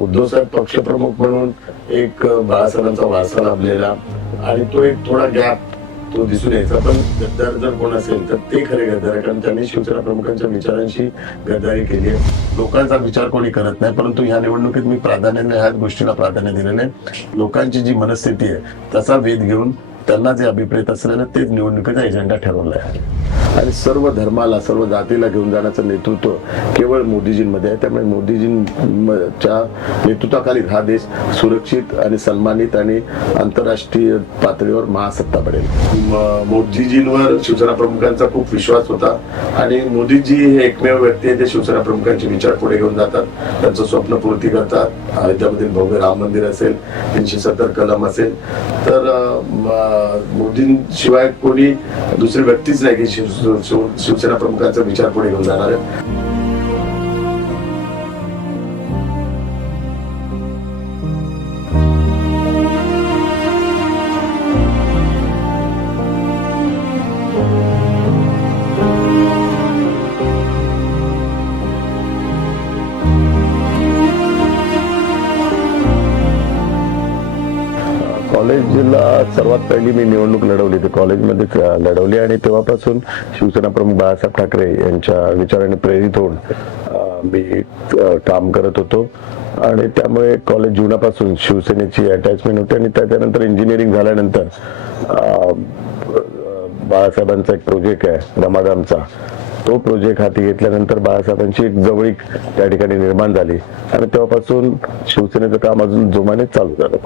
उद्धव साहेब पक्षप्रमुख म्हणून एक बाळासाहेबांचा वारसा लाभलेला आणि तो एक थोडा गॅप तो दिसून यायचा. पण गद्दार जर कोण असेल तर ते खरे गद्दार आहे, कारण त्यांनी शिवसेना प्रमुखांच्या विचारांशी गद्दारी केली आहे. लोकांचा विचार कोणी करत नाही, परंतु या निवडणुकीत मी प्राधान्याने ह्याच गोष्टीला प्राधान्य दिलेलं आहे. लोकांची जी मनस्थिती आहे त्याचा वेध घेऊन त्यांना जे अभिप्रेत असलेलं तेच निवडणुकीचा एजेंडा ठरवला आहे. आणि सर्व धर्माला सर्व जातीला घेऊन जाण्याचं नेतृत्व केवळ मोदीजींमध्ये आहे. त्यामुळे मोदीजींच्या नेतृत्वाखाली हा देश सुरक्षित आणि सन्मानित आणि आंतरराष्ट्रीय पातळीवर महासत्ता बनेल. मोदीजींवर शिवसेना प्रमुखांचा खूप विश्वास होता आणि मोदीजी हे एकमेव व्यक्ती आहे जे शिवसेना प्रमुखांचे विचार पुढे घेऊन जातात, त्यांचं स्वप्न पूर्ती करतात. अयोध्यामधील भव्य राम मंदिर असेल, 370 कलम असेल, तर मोदींशिवाय कोणी दुसरी व्यक्तीच नाही की शिवसेना प्रमुखांचा विचार पुढे घेऊन जाणार आहे. कॉलेजला सर्वात पहिली मी निवडणूक लढवली ती कॉलेजमध्येच लढवली आणि तेव्हापासून शिवसेना प्रमुख बाळासाहेब ठाकरे यांच्या विचाराने प्रेरित होऊन मी काम करत होतो आणि त्यामुळे कॉलेज जीवनापासून शिवसेनेची अटॅचमेंट होती. आणि त्याच्यानंतर इंजिनिअरिंग झाल्यानंतर बाळासाहेबांचा एक प्रोजेक्ट आहे रमादामचा, तो प्रोजेक्ट हाती घेतल्यानंतर बाळासाहेबांची एक जवळीक त्या ठिकाणी निर्माण झाली आणि तेव्हापासून शिवसेनेचं काम अजून जोमाने चालू झालं.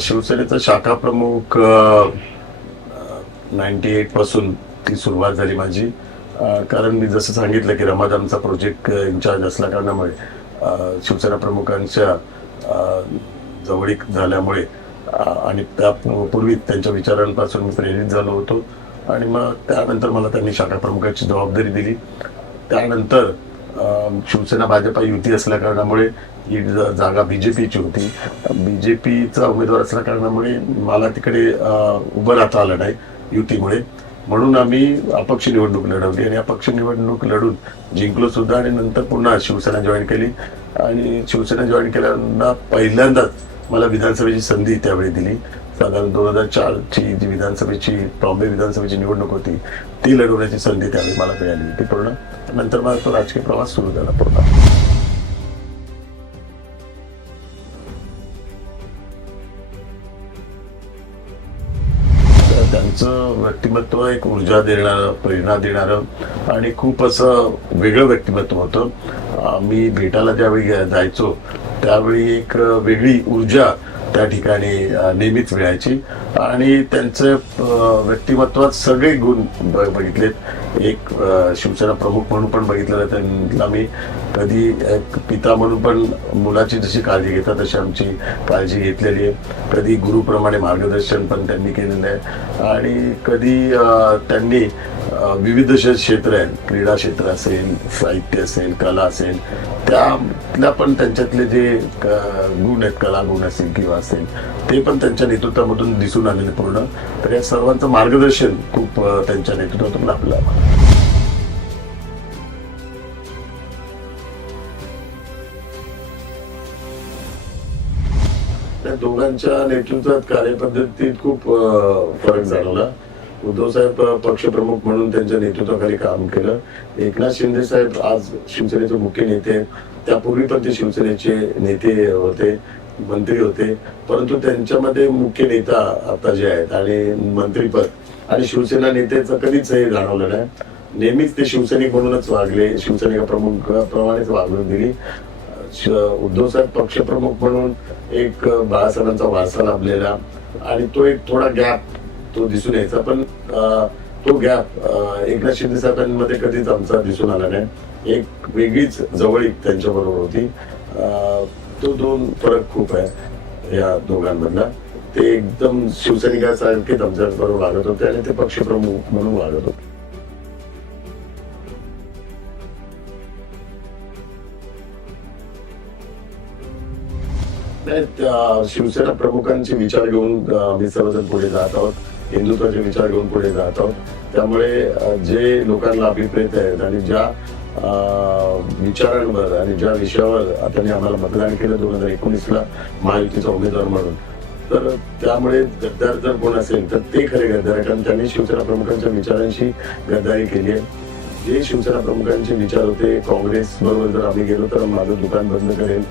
शिवसेनेचा शाखा प्रमुख 98 पासून ती सुरुवात झाली माझी. कारण मी जसं सांगितलं की रमादामचा प्रोजेक्ट इन्चार्ज असल्या कारणामुळे शिवसेना प्रमुखांच्या जवळीक झाल्यामुळे आणि त्यापूर्वी त्यांच्या विचारांपासून मी प्रेरित झालो होतो आणि मग त्यानंतर मला त्यांनी शाखा प्रमुखाची जबाबदारी दिली. त्यानंतर शिवसेना भाजपा युती असल्या कारणामुळे ही जागा बीजेपीची होती. बीजेपीचा उमेदवार असल्या कारणामुळे मला तिकडे उभं राहता आलं नाही युतीमुळे, म्हणून आम्ही अपक्ष निवडणूक लढवली आणि अपक्ष निवडणूक लढून जिंकलो सुद्धा आणि नंतर पुन्हा शिवसेना जॉईन केली. आणि शिवसेना जॉईन केल्यानंतर पहिल्यांदाच मला विधानसभेची संधी त्यावेळी दिली. साधारण 2004ची जी विधानसभेची बॉम्बे विधानसभेची निवडणूक होती ती लढवण्याची संधी त्यावेळी मला मिळाली होती पूर्ण. नंतर मला तो राजकीय प्रवास सुरू झाला पूर्ण. त्यांचं व्यक्तिमत्व एक ऊर्जा देणारं, प्रेरणा देणारं आणि खूप असं वेगळं व्यक्तिमत्व होतं. मी भेटायला ज्यावेळी जायचो त्यावेळी एक वेगळी ऊर्जा त्या ठिकाणी नेहमीच मिळायची आणि त्यांचं व्यक्तिमत्वात सगळे गुण बघितलेत. एक शिवसेना प्रमुख म्हणून पण बघितलेलं त्यांना मी, कधी एक पिता म्हणून पण मुलाची जशी काळजी घेतात तशी आमची काळजी घेतलेली आहे. कधी गुरुप्रमाणे मार्गदर्शन पण त्यांनी केलेलं आहे आणि कधी त्यांनी विविध क्षेत्र आहेत, क्रीडा क्षेत्र असेल, साहित्य असेल, कला असेल, त्यातल्या पण त्यांच्यातले जे गुण आहेत, कला गुण असेल किंवा असेल, ते पण त्यांच्या नेतृत्वामधून दिसून आलेले पूर्ण. तर या सर्वांचं मार्गदर्शन खूप त्यांच्या नेतृत्वातून लाभलं आम्हाला. त्या दोघांच्या नेतृत्वात कार्यपद्धतीत खूप फरक जाणवला. उद्धव साहेब पक्षप्रमुख म्हणून त्यांच्या नेतृत्वाखाली काम केलं. एकनाथ शिंदे साहेब आज शिवसेनेचे मुख्य नेते आहेत. त्यापूर्वी पण ते शिवसेनेचे नेते होते, मंत्री होते, परंतु त्यांच्यामध्ये मुख्य नेता आता जे आहेत आणि मंत्रीपद आणि शिवसेना नेत्याचं कधीच हे जाणवलं नाही. नेहमीच ते शिवसैनिक म्हणूनच वागले, शिवसेनेचा प्रमुखाप्रमाणेच वागणूक दिली. उद्धव साहेब पक्षप्रमुख म्हणून एक बाळासाहेबांचा वारसा लाभलेला आणि तो एक थोडा गॅप तो दिसून यायचा. पण तो गॅप एकनाथ शिंदे साहेबांमध्ये कधीच आमचा दिसून आला नाही. एक वेगळीच जवळीक त्यांच्या बरोबर होती. तो दोन फरक खूप आहे या दोघांमधला. ते एकदम शिवसैनिकासारखेच आमच्या बरोबर वागत होते आणि ते पक्षप्रमुख म्हणून वागत होते. शिवसेना प्रमुखांचे विचार घेऊन आम्ही सर्वजण पुढे जात आहोत. हिंदुत्वाचे विचार घेऊन पुढे जात आहोत. त्यामुळे जे लोकांना अभिप्रेत आहेत आणि ज्या विचारांवर आणि ज्या विषयावर त्यांनी आम्हाला मतदान केलं 2019ला महायुतीचा उमेदवार म्हणून, तर त्यामुळे गद्दार जर कोण असेल तर ते खरे गद्दार आहे. कारण त्यांनी शिवसेना प्रमुखांच्या विचारांशी गद्दारी केली आहे. जे शिवसेना प्रमुखांचे विचार होते, काँग्रेस बरोबर जर आम्ही गेलो तर माझं दुकान बंद करेल,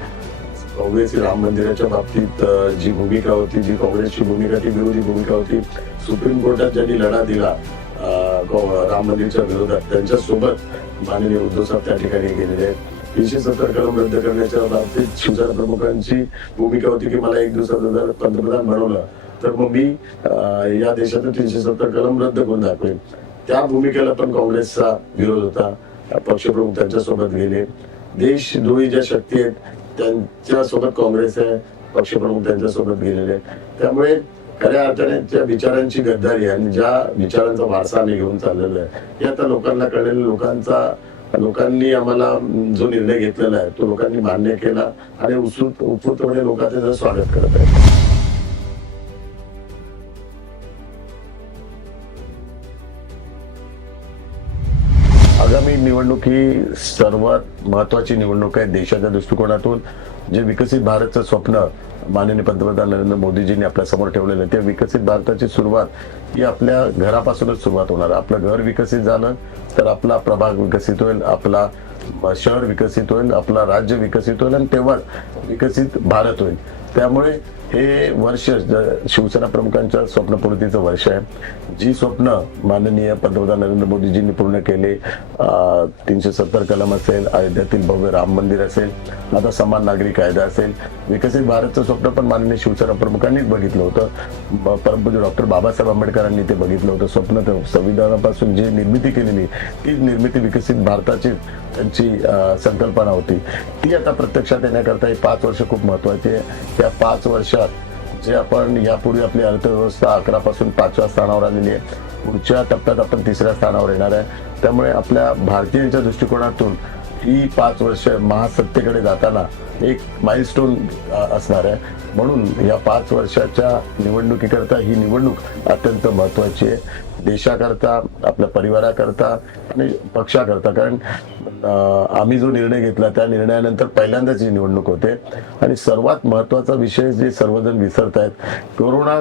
काँग्रेस राम मंदिराच्या बाबतीत जी भूमिका होती, जी काँग्रेसची भूमिका, ती विरोधी भूमिका होती. सुप्रीम कोर्टात ज्यांनी लढा दिला राम मंदिरच्या विरोधात, त्यांच्यासोबत माननीय उद्धव साहेब त्या ठिकाणी गेलेले आहेत. 370 कलम रद्द करण्याच्या बाबतीत शिवसेना प्रमुखांची भूमिका होती की मला एक दिवसात जर पंतप्रधान बनवलं तर मग मी या देशातून 370 कलम रद्द करून दाखवेन. त्या भूमिकेला पण काँग्रेसचा विरोध होता. पक्षप्रमुख त्यांच्यासोबत गेले. देशद्रोही ज्या शक्ती आहेत त्यांच्यासोबत काँग्रेस आहे, पक्षप्रमुख त्यांच्यासोबत गेलेले आहेत. त्यामुळे खऱ्या अर्थाने त्या विचारांची गद्दारी आणि ज्या विचारांचा वारसा आम्ही घेऊन चाललेलो आहे हे आता लोकांना कळलेलं. लोकांनी आम्हाला जो निर्णय घेतलेला आहे तो लोकांनी मान्य केला आणि उत्स्फूर्तपणे लोक त्याचं स्वागत करत आहेत. आगामी निवडणूक ही सर्वात महत्वाची निवडणूक आहे देशाच्या दृष्टिकोनातून. जे विकसित भारतचं स्वप्न माननीय पंतप्रधान नरेंद्र मोदीजींनी आपल्या समोर ठेवलेलं आहे, त्या विकसित भारताची सुरुवात ही आपल्या घरापासूनच सुरुवात होणार. आपलं घर विकसित झालं तर आपला प्रभाग विकसित होईल, आपला शहर विकसित होईल, आपला राज्य विकसित होईल आणि तेव्हाच विकसित भारत होईल. त्यामुळे हे वर्ष शिवसेना प्रमुखांच्या स्वप्नपूर्तीचं वर्ष आहे. जी स्वप्न माननीय पंतप्रधान नरेंद्र मोदीजींनी पूर्ण केले, 370 कलम असेल, अयोध्येतील भव्य राम मंदिर असेल, आता समान नागरी कायदा असेल, विकसित भारतचं स्वप्न पण माननीय शिवसेना प्रमुखांनीच बघितलं होतं. परमपूज्य डॉक्टर बाबासाहेब आंबेडकरांनी ते बघितलं होतं स्वप्न. संविधानापासून जी निर्मिती केलेली तीच निर्मिती विकसित भारताची त्यांची संकल्पना होती. ती आता प्रत्यक्षात येण्याकरता ही 5 वर्ष खूप महत्वाची आहे. त्या 5 वर्षात जे आपण यापूर्वी आपली अर्थव्यवस्था 11 पासून 5व्या स्थानावर आलेली आहे, पुढच्या टप्प्यात आपण 3ऱ्या स्थानावर येणार आहे. त्यामुळे आपल्या भारतीयांच्या दृष्टिकोनातून ही 5 वर्ष महासत्तेकडे जाताना एक माइलस्टोन असणार आहे. म्हणून या 5 वर्षाच्या निवडणुकीकरता ही निवडणूक अत्यंत महत्वाची आहे, देशाकरता, आपल्या परिवाराकरता आणि पक्षाकरता. कारण आम्ही जो निर्णय घेतला त्या निर्णयानंतर पहिल्यांदाच ही निवडणूक होते. आणि सर्वात महत्वाचा विषय जे सर्वजण विसरत आहेत, कोरोना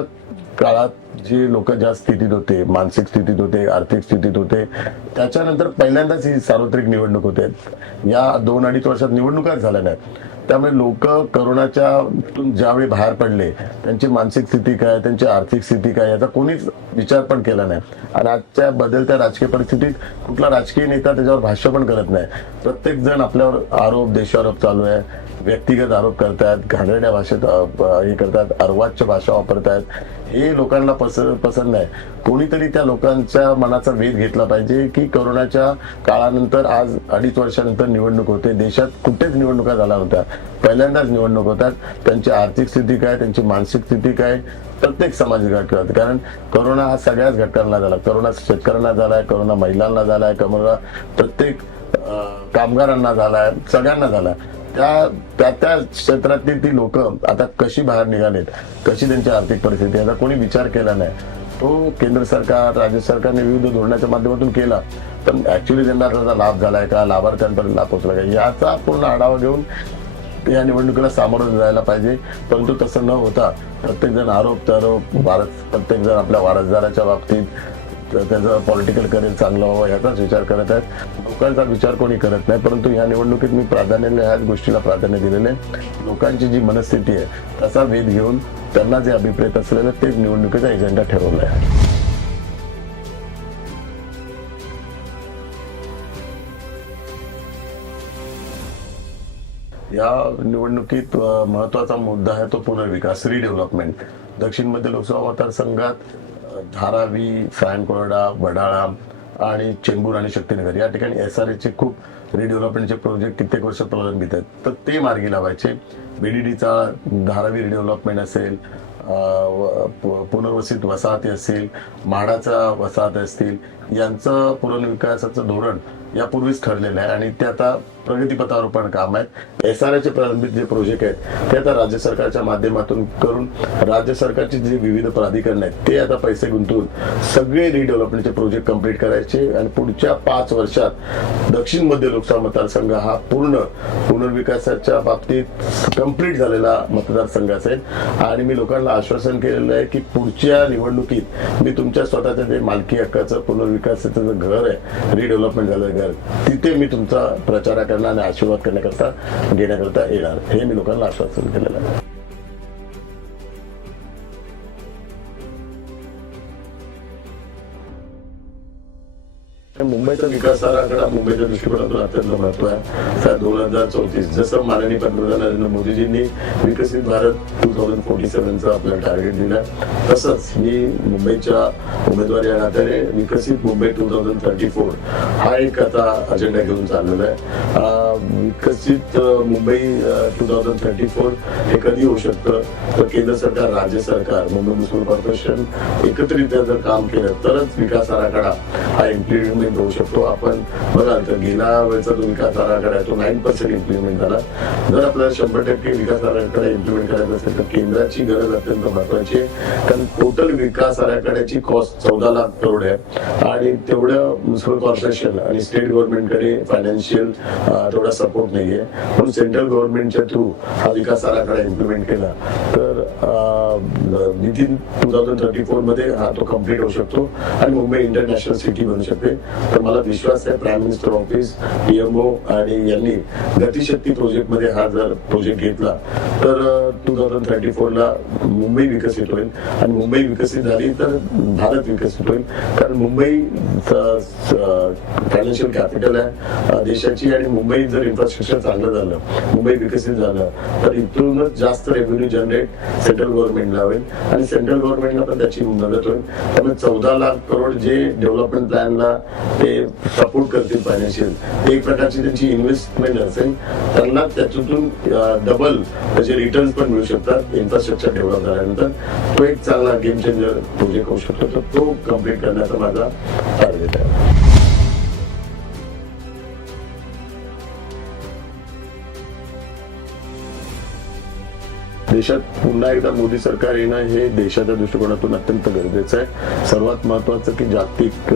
काळात जे लोक ज्या स्थितीत होते, मानसिक स्थितीत होते, आर्थिक स्थितीत होते, त्याच्यानंतर पहिल्यांदाच ही सार्वत्रिक निवडणूक होते. या 2-2.5 वर्षात निवडणुकाच झाल्या नाहीत. त्यामुळे लोक कोरोनाच्यातून ज्यावेळी बाहेर पडले त्यांची मानसिक स्थिती काय, त्यांची आर्थिक स्थिती काय याचा कोणीच विचार पण केला नाही. आणि आजच्या बदलत्या राजकीय परिस्थितीत कुठला राजकीय नेता त्याच्यावर भाष्य पण करत नाही. प्रत्येक जण आपल्यावर आरोप देशारोप चालू आहे, व्यक्तिगत आरोप करतायत, घाणेरड्या भाषेत हे करतात, अर्वाच्य भाषा वापरतायत. हे लोकांना पसंत नाही. कोणीतरी त्या लोकांच्या मनाचा वेध घेतला पाहिजे की कोरोनाच्या काळानंतर आज 2.5 वर्षानंतर निवडणूक होते. देशात कुठेच निवडणुका झाल्या नव्हत्या, पहिल्यांदाच निवडणूक होतात. त्यांची आर्थिक स्थिती काय, त्यांची मानसिक स्थिती काय, प्रत्येक समाज घटक. कारण कोरोना हा सगळ्याच घटकांना झाला. कोरोना शेतकऱ्यांना झालाय, कोरोना महिलांना झालाय, कोरोना प्रत्येक कामगारांना झालाय, सगळ्यांना झालाय. त्या क्षेत्रातली ती लोक आता कशी बाहेर निघालेत, कशी त्यांची आर्थिक परिस्थिती, याचा कोणी विचार केला नाही. तो केंद्र सरकार, राज्य सरकारने विविध धोरणाच्या माध्यमातून केला, पण ऍक्च्युअली त्यांना त्याचा लाभ झालाय का, लाभार्थ्यांपर्यंत लाभ पोहोचला का, याचा पूर्ण आढावा घेऊन या निवडणुकीला सामोरं जायला पाहिजे. परंतु तसं न होता प्रत्येक जण आरोप प्रत्येक जण आपल्या वारसदाराच्या बाबतीत त्याचं पॉलिटिकल करिअर चांगलं व्हावं याचाच विचार करत आहेत. लोकांचा विचार कोणी करत नाही. परंतु या निवडणुकीत मी प्राधान्याने ह्याच गोष्टीला प्राधान्य दिलेलं आहे. लोकांची जी मनस्थिती आहे त्याचा वेध घेऊन त्यांना जे अभिप्रेत असलेलं तेच निवडणुकीचा एजेंडा ठरवला आहे. या निवडणुकीत महत्वाचा मुद्दा आहे तो पुनर्विकास, रिडेव्हलपमेंट. दक्षिण मध्य लोकसभा मतदारसंघात धारावी, सायनकोरडा, वडाळा आणि चेंबूर आणि शक्तीनगर या ठिकाणी SRA चे खूप रिडेव्हलपमेंटचे प्रोजेक्ट कित्येक वर्ष प्रलंबित आहेत, तर ते मार्गी लावायचे. BDDचा धारावी रिडेव्हलपमेंट असेल, पुनर्वसित वसाहती असतील, म्हाडाचा वसाहत असतील, यांचं पुनर्विकासाचं धोरण यापूर्वीच ठरलेलं आहे आणि ते आता प्रगतीपथावर पण काम आहे. SRA चे प्रलंबित जे प्रोजेक्ट आहेत ते आता राज्य सरकारच्या माध्यमातून करून राज्य सरकारचे जे विविध प्राधिकरण आहेत ते आता पैसे गुंतवून सगळे रिडेव्हलपमेंटचे प्रोजेक्ट कंप्लीट करायचे आणि पुढच्या 5 वर्षात दक्षिण मध्य लोकसभा मतदारसंघ हा पूर्ण पुनर्विकासाच्या बाबतीत कंप्लीट झालेला मतदारसंघ असेल. आणि मी लोकांना आश्वासन केलेलं आहे की पुढच्या निवडणुकीत मी तुमच्या स्वतःच्या जे मालकी हक्काचं पुनर्विकासाचं जे घर आहे, रिडेव्हलपमेंट झालेलं घर, तिथे मी तुमचा प्रचार करणार आणि आशीर्वाद करण्याकरता घेण्याकरता येणार, हे मी लोकांना आश्वासन केलेलं आहे. मुंबईचा विकास आराखडा मुंबईच्या दृष्टिकोनातून अत्यंत महत्व आहे. 2034 जसं माननीय पंतप्रधान नरेंद्र मोदीजींनी विकसित भारत 2047चा आपला टार्गेट दिला, तसंच मी मुंबईच्या उमेदवारी या नात्याने विकसित मुंबई 2034 हा एक आता अजेंडा घेऊन चाललेला आहे. विकसित मुंबई 2034 हे कधी होऊ शकतं तर केंद्र सरकार, राज्य सरकार, मुंबई म्युनिसिपल कॉर्पोरेशन एकत्रितरित्या जर काम केलं तरच विकास आराखडा हा इम्प्लिमेंट होऊ शकतो. आपण बघाल तर गेल्या वेळेचा जो विकास आराखडा आहे तो 9% इम्प्लिमेंट झाला. जर आपल्याला 100% विकास आराखडा इम्प्लिमेंट करायचा असेल तर केंद्राची गरज अत्यंत महत्वाची आहे, कारण टोटल विकास आराखड्याची कॉस्ट 14 लाख करोड आहे आणि तेवढं म्युनिसिपल कॉर्पोरेशन आणि स्टेट गव्हर्नमेंटकडे फायनान्शियल तेवढा सपोर्ट नाहीये. म्हणून सेंट्रल गव्हर्नमेंटच्या थ्रू हा विकास आराखडा इम्प्लिमेंट केला तर विदिन 2034 मध्ये हा तो कम्प्लीट होऊ शकतो आणि मुंबई इंटरनॅशनल सिटी बनू शकते. तर मला विश्वास आहे प्राईम मिनिस्टर ऑफिस, PMO आणि यांनी गतिशक्ती प्रोजेक्ट मध्ये हा जर प्रोजेक्ट घेतला तर 2034 ला मुंबई विकसित होईल आणि मुंबई विकसित झाली तर भारत विकसित होईल. कारण मुंबई फायनान्शियल कॅपिटल आहे देशाची आणि मुंबई जर इन्फ्रास्ट्रक्चर चांगलं झालं, मुंबई विकसित झालं तर इथूनच जास्त रेव्हेन्यू जनरेट सेंट्रल गव्हर्नमेंटला होईल आणि सेंट्रल गव्हर्नमेंटला पण त्याची मदत होईल. त्यामुळे 14 लाख करोड जे डेव्हलपमेंट प्लॅनला ते सपोर्ट करतील फायनान्शियल, ते एक प्रकारची त्यांची इन्व्हेस्टमेंट असेल, त्यांना त्याच्यातून डबल त्याचे रिटर्न्स पण मिळू शकतात. इन्फ्रास्ट्रक्चर डेव्हलप झाल्यानंतर तो एक चांगला गेम चेंजर प्रोजेक्ट होऊ शकतो. तर तो कम्प्लीट करण्याचा माझा टार्गेट आहे. देशात पुन्हा एकदा मोदी सरकार येणं हे देशाच्या दृष्टिकोनातून अत्यंत गरजेचं आहे. सर्वात महत्वाचं की जागतिक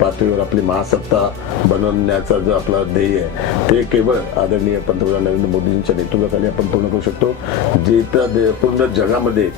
पातळीवर आपली महासत्ता बनवण्याचा जो आपला ध्येय आहे ते केवळ आदरणीय पंतप्रधान नरेंद्र मोदींच्या नेतृत्वाखाली आपण पूर्ण करू शकतो. जिथं पूर्ण जगामध्ये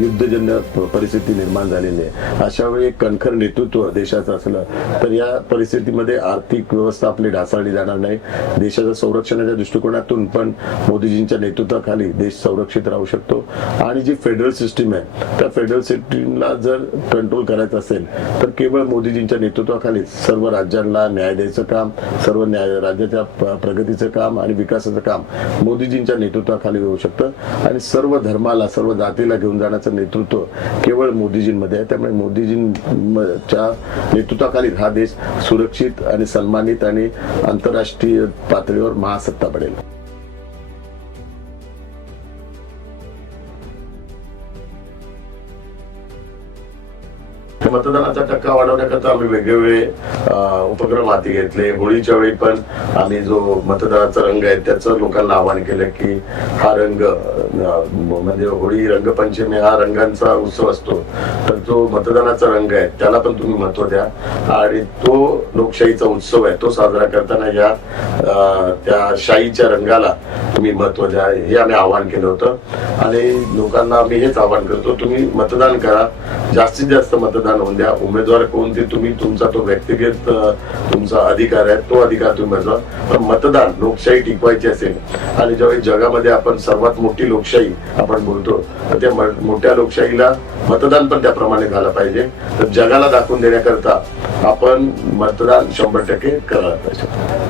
युद्धजन्य परिस्थिती निर्माण झालेली आहे, अशा वेळी एक कणखर नेतृत्व देशाचं असलं तर या परिस्थितीमध्ये आर्थिक व्यवस्था आपली ढासळली जाणार नाही. देशाच्या संरक्षणाच्या दृष्टिकोनातून पण मोदीजींच्या नेतृत्वाखाली देश संरक्षित राहू शकतो. आणि जी फेडरल सिस्टीम आहे त्या फेडरल सिस्टीमला जर कंट्रोल करायचं असेल तर केवळ मोदीजींच्या नेतृत्वाखाली सर्व राज्यांना न्याय द्यायचं काम, सर्व राज्याच्या प्रगतीचं काम आणि विकासाचं काम मोदीजींच्या नेतृत्वाखाली होऊ शकतं. आणि सर्व धर्माला, सर्व जातीला घेऊन जाण्याचं नेतृत्व केवळ मोदीजींमध्ये आहे. त्यामुळे मोदीजींच्या नेतृत्वाखाली हा देश सुरक्षित आणि सन्मानित आणि आंतरराष्ट्रीय पातळीवर महासत्ता बनेल. मतदानाचा टक्का वाढवण्याकरता आम्ही वेगवेगळे उपक्रम हाती घेतले. होळीच्या वेळी पण आम्ही जो मतदानाचा रंग आहे त्याचं लोकांना आवाहन केलं की हा रंग म्हणजे होळी रंगपंचमी हा रंगांचा उत्सव असतो, तर जो मतदानाचा रंग आहे त्याला पण तुम्ही महत्व द्या आणि तो लोकशाहीचा उत्सव आहे तो साजरा करताना या त्या शाहीच्या रंगाला तुम्ही महत्व द्या, हे आम्ही आवाहन केलं होतं. आणि लोकांना मी हेच आवाहन करतो, तुम्ही मतदान करा, जास्तीत जास्त मतदान होऊन द्या. उमेदवार कोण ते तुम्ही तुमचा तो व्यक्तिगत तुमचा अधिकार आहे, तो अधिकार तुम्ही बजावा. पण मतदान लोकशाही टिकवायची असेल आणि ज्यावेळी जगामध्ये आपण सर्वात मोठी लोकशाही आपण बोलतो तर त्या मोठ्या लोकशाहीला मतदान पण त्याप्रमाणे झालं पाहिजे. तर जगाला दाखवून देण्याकरता आपण मतदान 100% करायला पाहिजे.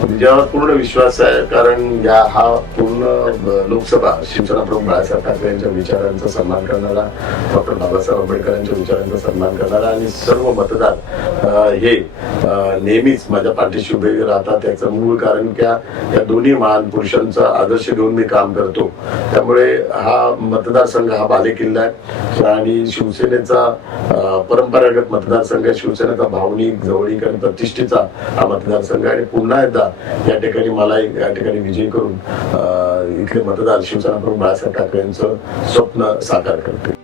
त्याच्यावर पूर्ण विश्वास आहे, कारण हा पूर्ण लोकसभा शिवसेना प्रमुख बाळासाहेब ठाकरे यांच्या विचारांचा सन्मान करणारा, डॉक्टर बाबासाहेब आंबेडकरांच्या विचारांचा सन्मान करणारा आणि सर्व मतदार हे नेहमीच माझ्या पाठीशी उभे राहतात. त्याचं मूळ कारण क्या या दोन्ही महान पुरुषांचा आदर्श घेऊन मी काम करतो. त्यामुळे हा मतदारसंघ हा बालेकिल्ला आहे आणि शिवसेनेचा परंपरागत मतदारसंघ आहे. शिवसेनेचा भावनिक एक जवळीक आणि प्रतिष्ठेचा हा मतदारसंघ आहे आणि पुन्हा एकदा या ठिकाणी मला या ठिकाणी विजयी करून इथले मतदार शिवसेना प्रमुख बाळासाहेब ठाकरे यांचं स्वप्न साकार करते.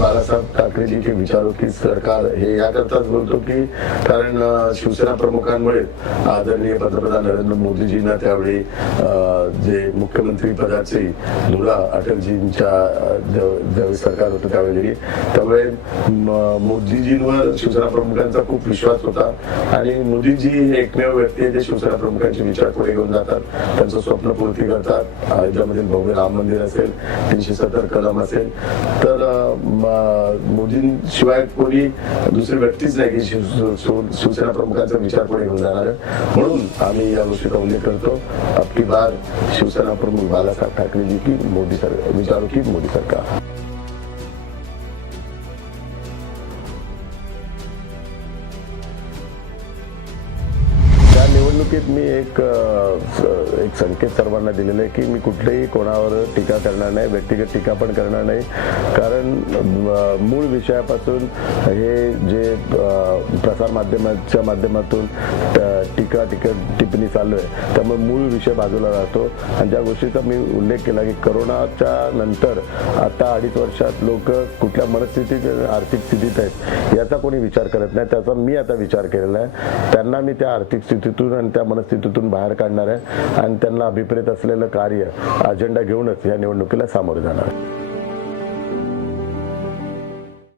बाळासाहेब ठाकरेजी के विचारो की सरकार हे याकरताच बोलतो की कारण शिवसेना प्रमुखांमुळे आदरणीय पंतप्रधान नरेंद्र मोदीजींना त्यावेळी जे मुख्यमंत्री पदाचे धुरा अटलजींच्या ज्यावेळी सरकार होतं त्यावेळी, त्यामुळे मोदीजींवर शिवसेना प्रमुखांचा खूप विश्वास होता आणि मोदीजी हे एकमेव व्यक्ती आहे जे शिवसेना प्रमुखांचे विचार पुढे घेऊन जातात, त्यांचं स्वप्न पूर्ती करतात. अयोध्यामधील भव्य राम मंदिर असेल, 370 कलम असेल, तर मोदींशिवाय कोणी दुसरी व्यक्तीच नाही की शिवसेना प्रमुखांचा विचार पुढे घेऊन जाणार आहे. म्हणून आम्ही या गोष्टीचा उल्लेख करतो, अब की बार शिवसेना प्रमुख बाळासाहेब ठाकरे जी की मोदी सरकार, विचारो की मोदी सरकार. निवडणुकीत मी एक संकेत सर्वांना दिलेला आहे की मी कुठलेही कोणावर टीका करणार नाही, व्यक्तिगत टीका पण करणार नाही. कारण मूळ विषयापासून हे जे प्रसार माध्यमाच्या माध्यमातून टिप्पणी चालू आहे, त्यामुळे मूळ विषय बाजूला राहतो. आणि ज्या गोष्टीचा मी उल्लेख केला की करोनाच्या नंतर आता 2.5 वर्षात लोक कुठल्या मनस्थितीत आर्थिक स्थितीत आहेत याचा कोणी विचार करत नाही, त्याचा मी आता विचार केलेला आहे. त्यांना मी त्या आर्थिक स्थितीतून आणि त्या मनस्थितीतून बाहेर काढणार आहे आणि त्यांना अभिप्रेत असलेलं कार्य अजेंडा घेऊनच या निवडणुकीला सामोरे जाणार आहे.